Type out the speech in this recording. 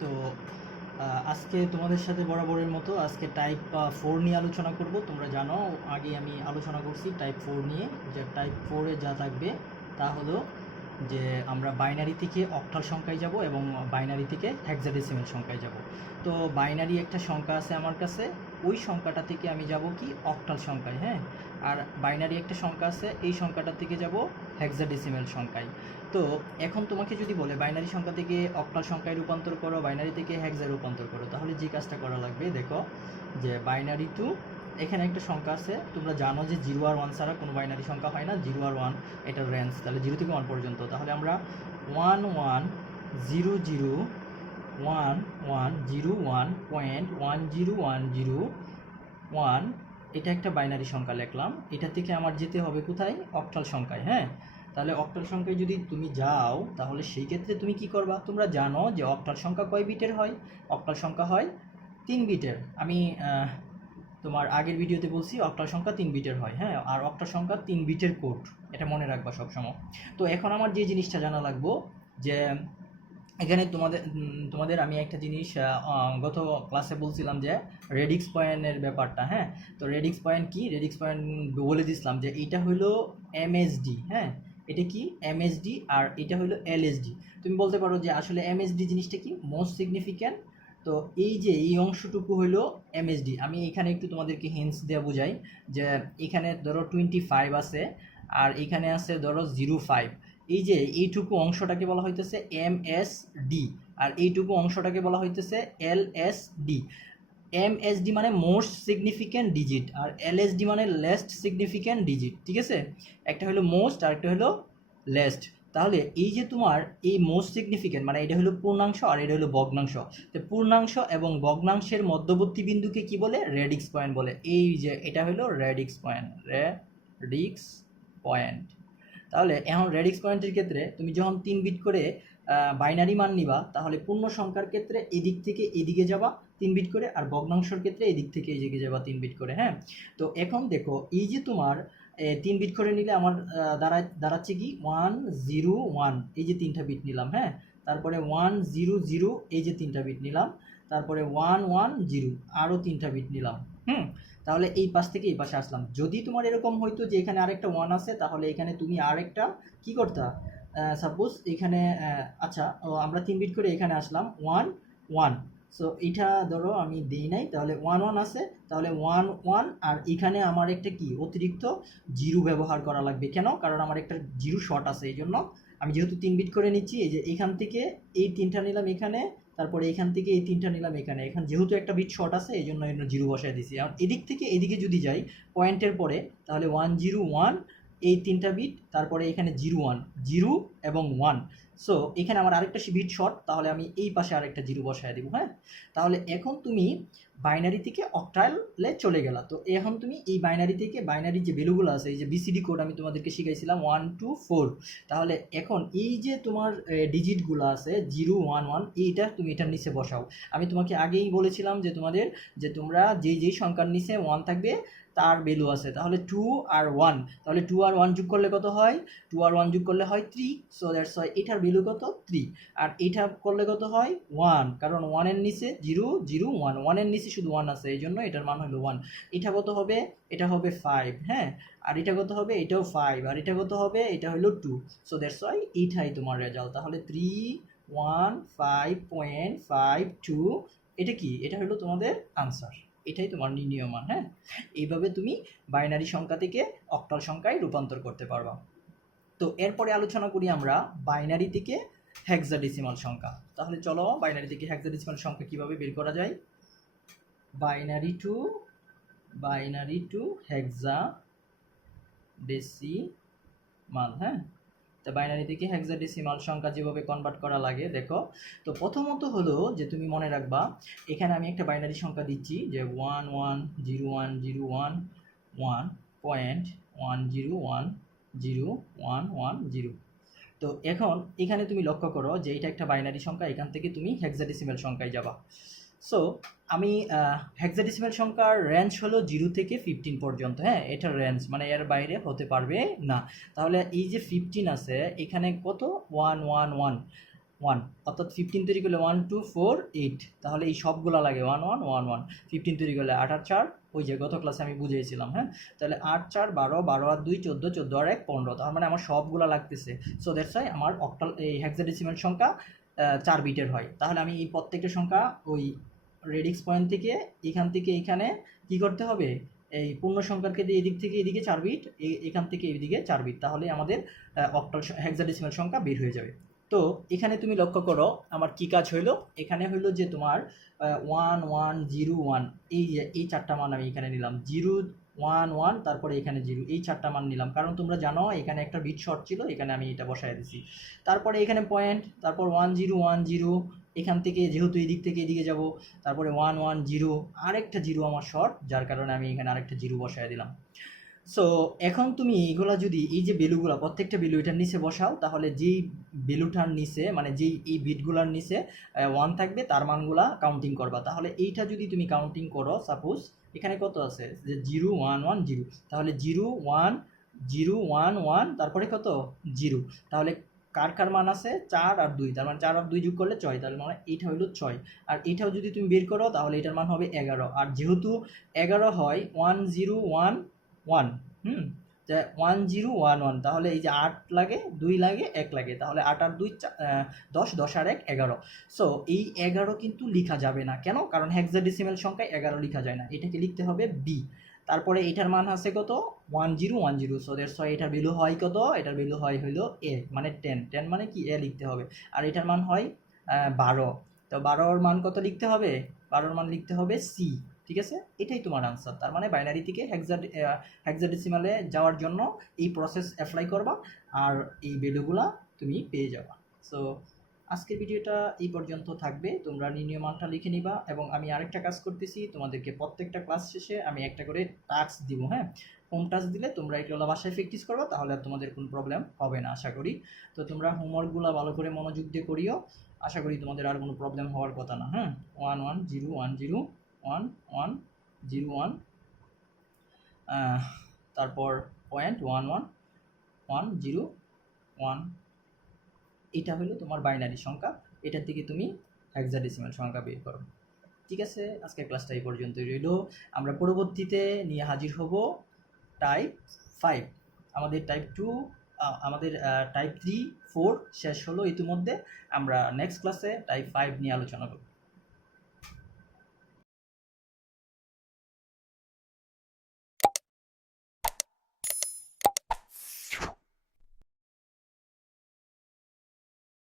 তো আজকে তোমাদের সাথে বরাবরের মতো আজকে টাইপ ফোর নিয়ে আলোচনা করব। তোমরা জানো, আগে আমি আলোচনা করছি টাইপ ফোর নিয়ে। যে টাইপ ফোরে যা থাকবে তা হলো যে আমরা বাইনারি থেকে অক্টাল সংখ্যায় যাব এবং বাইনারি থেকে হেক্সাডেসিমেল সংখ্যায় যাব। তো বাইনারি একটা সংখ্যা আছে আমার কাছে। ওই সংখ্যাটা থেকে আমি যাব কি? অক্টাল সংখ্যায় হ্যাঁ? আর বাইনারি একটা সংখ্যা আছে, এই সংখ্যাটা থেকে যাব হেক্সাডেসিমেল সংখ্যায়। তো এখন তোমাকে যদি বলে বাইনারি সংখ্যা থেকে অক্টাল সংখ্যায় রূপান্তর করো বাইনারি থেকে হ্যাক্সায় রূপান্তর করো, তাহলে যে কাজটা করা লাগবে, দেখো যে বাইনারি টু এখানে একটা সংখ্যা আছে, তোমরা জানো যে জিরো আর ওয়ান ছাড়া কোনো বাইনারি সংখ্যা হয় না জিরো আর ওয়ান এটার রেঞ্জ তাহলে জিরো থেকে ওয়ান পর্যন্ত। তাহলে আমরা one one zero zero one one zero one point one zero one zero one এটা একটা বাইনারি সংখ্যা লিখলাম। এটা থেকে আমার যেতে হবে কোথায়? অক্টাল সংখ্যায় হ্যাঁ? তাহলে অক্টাল সংখ্যায় যদি তুমি যাও, তাহলে সেই ক্ষেত্রে তুমি কি করবা? তোমরা জানো যে অক্টাল সংখ্যা কয় বিটের হয়? অক্টাল সংখ্যা হয় তিন বিটের। আমি তোমার আগের ভিডিওতে বলছি অক্টাল সংখ্যা তিন বিটের হয় হ্যাঁ? আর অক্টাল সংখ্যা তিন বিটের কোড এটা মনে রাখবা সবসময়। তো এখন আমার যে জিনিসটা জানা লাগবো, যে এখানে তোমাদের তোমাদের আমি একটা জিনিস গত ক্লাসে বলছিলাম যে রেডিক্স পয়েন্টের ব্যাপারটা হ্যাঁ? তো রেডিক্স পয়েন্ট কি? রেডিক্স পয়েন্ট বলে দিছিলাম যে এটা হলো এমএসডি হ্যাঁ? এটা কি এমএসডি আর এটা হলো এলএসডি তুমি বলতে পারো যে আসলে এমএসডি জিনিসটা কি মোস্ট সিগনিফিক্যান্ট তো এই যে এই অংশটুকু হলো এমএসডি আমি এখানে একটু তোমাদেরকে হিন্টস দেওয়া বোঝাই যে এখানে ধরো টোয়েন্টি ফাইভ আছে আর এখানে আছে ধরো জিরো ফাইভ এই যে এইটুকু অংশটাকে বলা হইতেছে এম এস ডি আর এইটুকু অংশটাকে বলা হইতেছে L S D M S D মানে মোস্ট সিগনিফিক্যান্ট ডিজিট আর এল এস ডি মানে লেস্ট সিগনিফিক্যান্ট ডিজিট ঠিক আছে? একটা হলো মোস্ট আর একটা হলো লেস্ট তাহলে এই যে তোমার এই মোস্ট সিগনিফিক্যান্ট মানে এটা হলো পূর্ণাংশ আর এটা হলো ভগ্নাংশ। তো পূর্ণাংশ এবং ভগ্নাংশের মধ্যবর্তী বিন্দুকে কি বলে? রেডিক্স পয়েন্ট বলে। এই যে এটা হলো রেডিক্স পয়েন্ট রেডিক্স পয়েন্ট তাহলে এখন রেডিক্স পয়েন্টের ক্ষেত্রে তুমি যখন তিন বিট করে বাইনারি মান নিবা, তাহলে পূর্ণ সংখ্যার ক্ষেত্রে এদিক থেকে এদিকে যাবা তিন বিট করে, আর ভগ্নাংশের ক্ষেত্রে এদিক থেকে এদিকে যাবা তিন বিট করে হ্যাঁ? তো এখন দেখো, এই যে তোমার তিন বিট করে নিলে আমার দাঁড়ায়, দাঁড়াচ্ছে কি? ওয়ান জিরো ওয়ান এই যে তিনটা বিট নিলাম হ্যাঁ? তারপরে ওয়ান জিরো জিরো এই যে তিনটা বিট নিলাম, তারপরে ওয়ান ওয়ান জিরো আরও তিনটা বিট নিলাম, হুম? তাহলে এই পাশ থেকে এই পাশে আসলাম। যদি তোমার এরকম হইতো যে এখানে আরেকটা ওয়ান আছে, তাহলে এখানে তুমি আরেকটা কি করতা? সাপোজ এখানে আচ্ছা আমরা তিন বিট করে এখানে আসলাম ওয়ান ওয়ান সো এটা ধরো আমি দিই নাই, তাহলে ওয়ান ওয়ান আছে, তাহলে ওয়ান ওয়ান আর এখানে আমার একটা কি, অতিরিক্ত জিরো ব্যবহার করা লাগবে। কেন? কারণ আমার একটা জিরো শর্ট আছে এই জন্য আমি যেহেতু তিন বিট করে নিচ্ছি, এই যে এখান থেকে এই তিনটা নিলাম এখানে, তারপরে এখান থেকে এই তিনটা নিলাম এখানে। এখানে যেহেতু একটা বিট শর্ট আছে এই জন্য জিরো বসায় দিছি। আর এদিক থেকে এদিকে যদি যাই পয়েন্টের পরে, তাহলে ওয়ান জিরো ওয়ান এই তিনটা বিট তারপরে এখানে জিরো ওয়ান জিরো এবং ওয়ান সো এখানে আমার আরেকটা বিট শর্ট তাহলে আমি এই পাশে আরেকটা জিরো বসায় দিব হ্যাঁ? তাহলে এখন তুমি বাইনারি থেকে অক্টাইলে চলে গেলা। তো এখন তুমি এই বাইনারি থেকে বাইনারি যে ভ্যালুগুলো আছে, এই যে বিসিডি কোড আমি তোমাদেরকে শিখাইছিলাম ওয়ান টু ফোর তাহলে এখন এই যে তোমার ডিজিটগুলো আছে জিরো ওয়ান ওয়ান এইটা তুমি এটার নিচে বসাও। আমি তোমাকে আগেই বলেছিলাম যে তোমাদের, যে তোমরা যেই যেই সংখ্যার নিচে ওয়ান থাকবে তার ভ্যালু আছে। তাহলে টু আর ওয়ান তাহলে টু আর ওয়ান যোগ করলে কত হয়? টু আর ওয়ান যোগ করলে হয় থ্রি সো দ্যাটস হয় এটার ভ্যালু কত? থ্রি আর এটা করলে কত হয়? ওয়ান কারণ ওয়ানের নিচে জিরো জিরো ওয়ান ওয়ানের নিচে শুধু ওয়ান আছে, এই জন্য এটার মান হলো ওয়ান এটা কত হবে? এটা হবে ফাইভ হ্যাঁ? আর এটা কত হবে? এটাও ফাইভ আর এটা কত হবে? এটা হলো টু সো দ্যাটস ওয়াই এইটাই তোমার রেজাল্ট তাহলে three one five point five two এটা কি? এটা হলো তোমাদের আনসার এটাই তোমার নির্ণীয় মান হ্যাঁ? এইভাবে তুমি বাইনারি সংখ্যা থেকে অক্টাল সংখ্যায় রূপান্তর করতে পারবা। তো এরপরে আলোচনা করি আমরা বাইনারি থেকে হেক্সাডেসিমাল সংখ্যা। তাহলে চলো বাইনারি থেকে হেক্সাডেসিমাল সংখ্যা কীভাবে বের করা যায়? Binary to binary to hexadecimal হ্যাঁ? তো বাইনারি থেকে হেক্সাডেসিমাল সংখ্যা যেভাবে কনভার্ট করা লাগে, দেখো। তো প্রথমত হলো যে তুমি মনে রাখবা, এখানে আমি একটা বাইনারি সংখ্যা দিচ্ছি যে one one zero one zero one one point one zero one zero one one zero তো এখন এখানে তুমি লক্ষ্য করো যে এটা একটা বাইনারি সংখ্যা, এখান থেকে তুমি হেক্সাডেসিমাল সংখ্যায় যাবা। সো আমি হেক্সাডেসিমাল সংখ্যার রেঞ্জ হলো জিরো থেকে ফিফটিন পর্যন্ত হ্যাঁ? এটার রেঞ্জ মানে এর বাইরে হতে পারবে না। তাহলে এই যে ফিফটিন আছে, এখানে কত? ওয়ান ওয়ান ওয়ান ওয়ান অর্থাৎ ফিফটিন তৈরি করলে ওয়ান টু ফোর এইট তাহলে এই সবগুলা লাগে one one one one fifteen তৈরি করলে আট আর চার, ওই যে গত ক্লাসে আমি বুঝিয়েছিলাম হ্যাঁ? তাহলে আট, চার, বারো বারো আর দুই, চোদ্দ চোদ্দ আর এক, পনেরো। তার মানে আমার সবগুলা লাগতেছে। সো দ্যাটস ওয়াই আমার অক্টাল এই হ্যাক্সাডেসিমাল সংখ্যা চার বিটের হয়। তাহলে আমি এই প্রত্যেকটা সংখ্যা ওই রেডিক্স পয়েন্ট থেকে এখান থেকে এখানে কি করতে হবে? এই পূর্ণ সংখ্যাকে দিয়ে এদিক থেকে এদিকে চার বিট এখান থেকে এদিকে চার বিট। তাহলে আমাদের অক্টাল হ্যাক্সাডেসিমাল সংখ্যা বের হয়ে যাবে। তো এখানে তুমি লক্ষ্য করো, আমার কি কাজ হইল? এখানে হইল যে তোমার ওয়ান ওয়ান জিরো ওয়ান এই এই চারটা মান আমি এখানে নিলাম। জিরো ওয়ান ওয়ান, তারপরে এখানে জিরো। এই চারটা মান নিলাম। কারণ তোমরা জানো, এখানে একটা বিট শর্ট ছিল, এখানে আমি এটা বসায় দিছি। তারপরে এখানে পয়েন্ট তারপর ওয়ান জিরো ওয়ান জিরো এখান থেকে যেহেতু এদিক থেকে এদিকে যাব, তারপরে ওয়ান ওয়ান জিরো আরেকটা জিরো আমার শর্ট যার কারণে আমি এখানে আরেকটা জিরো বসায় দিলাম। সো এখন তুমি এগুলা যদি, এই যে বেলুগুলা, প্রত্যেকটা বেলু এটার নিচে বসাও, তাহলে যেই বেলুটার নিচে মানে যেই এই বিটগুলার নিচে ওয়ান থাকবে, তার মানগুলা কাউন্টিং করবা। তাহলে এইটা যদি তুমি কাউন্টিং করো সাপোজ এখানে কত আছে? যে জিরো ওয়ান ওয়ান জিরো। তাহলে zero one zero one one তারপরে কত? জিরো। তাহলে কার কার মান আছে? চার আর দুই। তার মানে চার আর দুই যোগ করলে ছয়। তাহলে মানে এইটা হলো ছয়। আর এইটাও যদি তুমি বের করো, তাহলে এটার মান হবে এগারো। আর যেহেতু এগারো হয় ওয়ান জিরো ওয়ান ওয়ান হুম? ওয়ান জিরো ওয়ান ওয়ান তাহলে এই যে আট লাগে, দুই লাগে, এক লাগে, তাহলে আট আর দুই দশ দশ আর এক, এগারো। সো এই এগারো কিন্তু লিখা যাবে না। কেন? কারণ হেক্সাডেসিমাল সংখ্যায় এগারো লিখা যায় না। এটাকে লিখতে হবে বি তারপরে এটার মান আছে কত? One zero one zero so দেড় ছয় এটার ভ্যালু হয় কত? এটার ভ্যালু হয় হইল এ মানে টেন টেন মানে কি? এ লিখতে হবে। আর এটার মান হয় বারো। তো বারোর মান কত লিখতে হবে? বারোর মান লিখতে হবে সি ঠিক আছে? এটাই তোমার আনসার তার মানে বাইনারি থেকে হেক্সা হেক্সাডেসিমালে যাওয়ার জন্য এই প্রসেস অ্যাপ্লাই করবা আর এই ভ্যালুগুলা তুমি পেয়ে যাবা। সো আজকের ভিডিওটা এই পর্যন্ত থাকবে। তোমরা নির্ণয় মানটা লিখে নিবা এবং আমি আরেকটা কাজ করতেছি। তোমাদেরকে প্রত্যেকটা ক্লাস শেষে আমি একটা করে টাস্ক দিব হ্যাঁ? হোম টাস্ক দিলে তোমরা এগুলো বাসায় প্র্যাকটিস করবা, তাহলে আর তোমাদের কোনো প্রবলেম হবে না, আশা করি। তো তোমরা হোমওয়ার্কগুলো ভালো করে মনোযোগ দিয়ে করিও। আশা করি তোমাদের আর কোনো প্রবলেম হওয়ার কথা না হ্যাঁ? One one zero one zero one one, zero, one. তারপর point, one one one, zero, one. এটা হলো তোমার বাইনারি সংখ্যা। এটার থেকে তুমি হেক্সাডেসিমাল সংখ্যা বের করো। ঠিক আছে? আজকের ক্লাসটা এই পর্যন্তই রইল। আমরা পরবর্তীতে নিয়ে হাজির হব টাইপ ফাইভ আমাদের টাইপ টু আমাদের টাইপ থ্রি ফোর শেষ হলো। ইতিমধ্যে আমরা নেক্সট ক্লাসে টাইপ ফাইভ নিয়ে আলোচনা করব।